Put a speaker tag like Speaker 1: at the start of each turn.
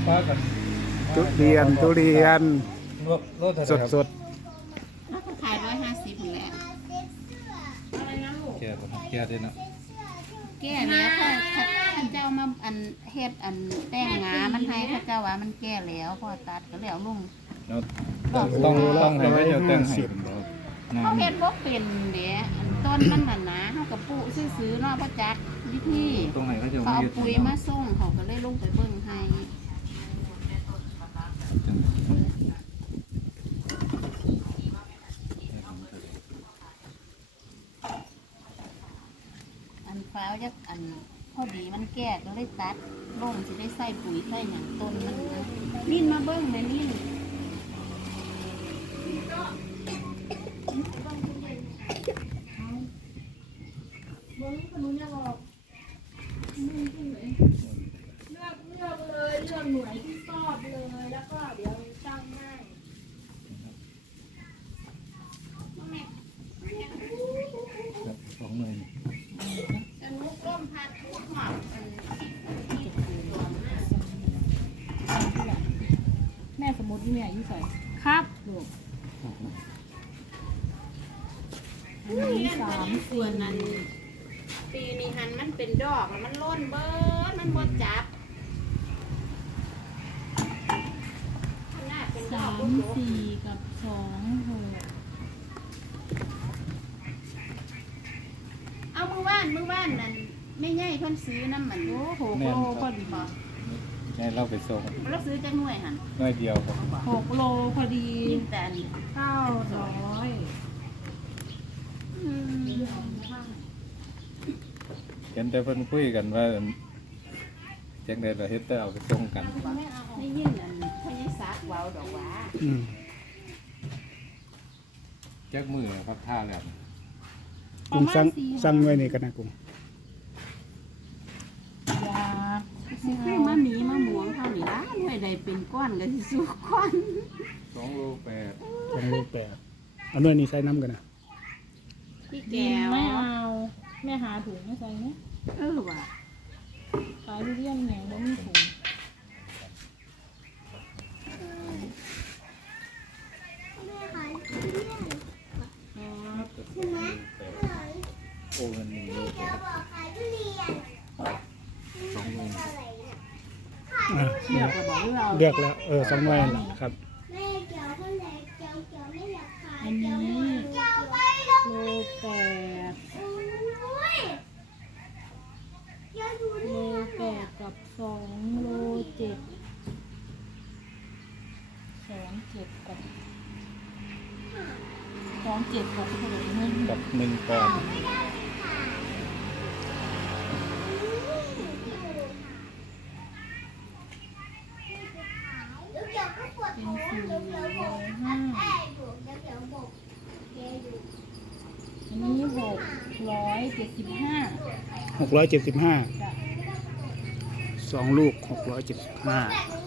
Speaker 1: ป้ากัน
Speaker 2: ทุเรียน
Speaker 1: โลเท่าไห
Speaker 2: ส
Speaker 1: ร่
Speaker 2: ด
Speaker 1: ครับ
Speaker 2: สด
Speaker 3: แล้วก็ขาย150แหละอะไรนะลูก
Speaker 1: แก่ผมแก่ด้วยเนาะ
Speaker 3: แก่แล้วข้าเจ้ามาอันเฮ็ดอันแป้งงามันให้ข้าเจ้าว่ามันแก่แล้วพอตัดก็แล้วลุง
Speaker 1: แล้วต้องให้เขาเจ้าแต่งให้เป็นบ่งา
Speaker 3: เขา
Speaker 1: ม
Speaker 3: เฮ็ดบ่เป็นเด้อันต้นมันน่ะนะเฮาก็ปลูกซื้อๆเนาะบ่จักวิธี
Speaker 1: ต้องให้เขาเจ้า
Speaker 3: เขา
Speaker 1: มา
Speaker 3: เอา
Speaker 1: เฮ็ด
Speaker 3: ปุ๋ยมาส่งเขาก็เลยลงไปเบิ่งให้อันฟ้าวจักอันพอดีมันแก่ก็เลยตัดลงสิได้ใส่ปุ๋ยใส่หยังต้นมันนะนิ่นมาเบิ่งแม่นิ่น
Speaker 4: เลือกเลยเลือกหน่วยที่ชอบเลยแล้วก็เดี๋ยวตั้งให้
Speaker 1: ครับ2หน่วย
Speaker 3: อันนุกร่มพัดทุกหมอกอัน
Speaker 4: แม่สมมติที่แม่อายุใส่ครับลูก
Speaker 3: อันนี้ส่วนนั้นปีนี้หันมันเป็นดอกแล้วมันล้นเบิดมันบ่จับขนาดเป็นดอก
Speaker 4: 3 4 กับ 2 6
Speaker 3: เอามือว่านนั่นไม่ใหญ่เพิ่นซื้อน้ำมัน
Speaker 4: โอ้โห
Speaker 1: แม่น
Speaker 4: โล
Speaker 1: ค
Speaker 4: พ
Speaker 1: รั
Speaker 4: อบ ดี
Speaker 1: ให้เราไปส่ง
Speaker 3: เราซื้อจักหน่วยหัน
Speaker 1: หน่วยเดียวครับ
Speaker 4: 6 โลพอดี
Speaker 3: ยิ่งแต่อันนี้
Speaker 4: 900
Speaker 1: เห็นแต่เพิ่นคุยกันว่าจังได๋เราเฮ็ดแต่เอาไปส่งกัน
Speaker 3: นี่ยิ่งอันพญาศักดิ์เว้าดอกหว่า
Speaker 2: ๆอืม
Speaker 1: จักมือครับท่าแล้ว
Speaker 2: กุ้งสั่งไว้นี่กันนะกุ้ง
Speaker 4: อยาก
Speaker 3: สิคือมาหมีมาหมวงเท่านี้ล่ะหน่วยใดเป็นก้อนก็สิสู้ก้อน
Speaker 1: 2โล8
Speaker 2: 2 โล 8เอาหน่วยนี้ใส่น้ำกันนะ
Speaker 3: พี่แก้ว
Speaker 4: ไม่เอาแม่หาถุงไม่ใส่ไหม
Speaker 3: ว่ะ
Speaker 4: ขายทุเรียนแหนบ่มีถุง
Speaker 1: โอ้มันนี่2โล
Speaker 2: อ่ะ
Speaker 3: เลือกก็บอกว่าเรา
Speaker 2: เลือกแล้ว2 หน่วยนั่นล่ะครับ
Speaker 4: อันนี้โล8 โล8กับ2โล7 2 7กับเท่าไหร่นะ
Speaker 1: กับ1ปอนด์
Speaker 4: เป็น4โล5อันนี้675
Speaker 2: 675
Speaker 4: จ้ะ
Speaker 2: 2 ลูก675